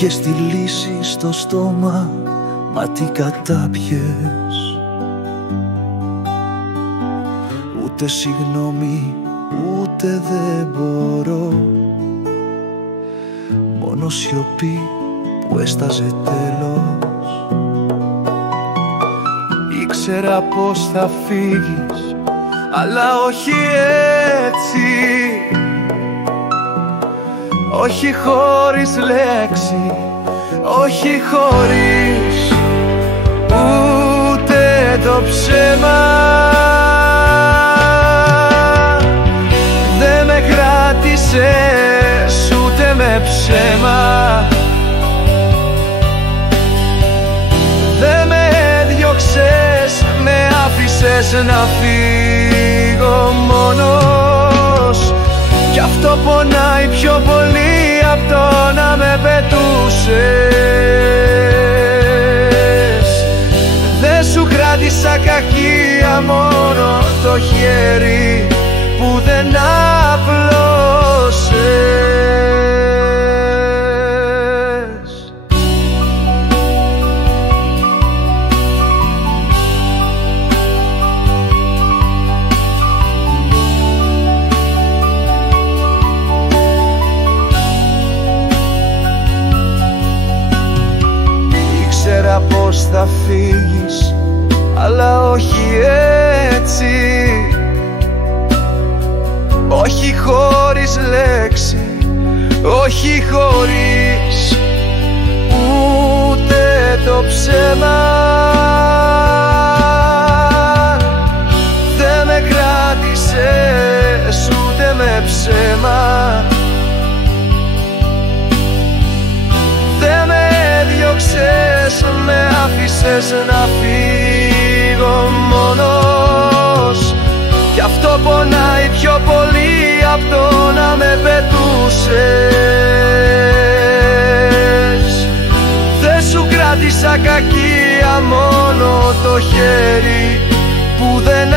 Είχες τη λύση στο στόμα, μα τι κατάπιες. Ούτε συγγνώμη, ούτε δεν μπορώ. Μόνο σιωπή που έσταζε τέλος. Ήξερα πως θα φύγεις, αλλά όχι έτσι. Όχι χωρίς λέξη, όχι χωρίς ούτε το ψέμα. Δεν με κράτησες ούτε με ψέμα. Δεν με έδιωξες, με άφησες να φύγω μόνος. Κι αυτό πονάει πιο πολύ απ' το να με πετούσες. Δεν σου κράτησα κακία, μόνο το χέρι που δεν απλώσες. Ήξερα πως θα φύγεις, αλλά όχι έτσι. Όχι χωρίς λέξη, όχι χωρίς ούτε το ψέμα. Δεν με κράτησες ούτε με ψέμα. Δεν με έδιωξες, με άφησες να φύγω μόνος. Κι αυτό πονάει πιο πολύ απ' το να με πετούσες. Δεν σου κράτησα κακία, μόνο το χέρι που δεν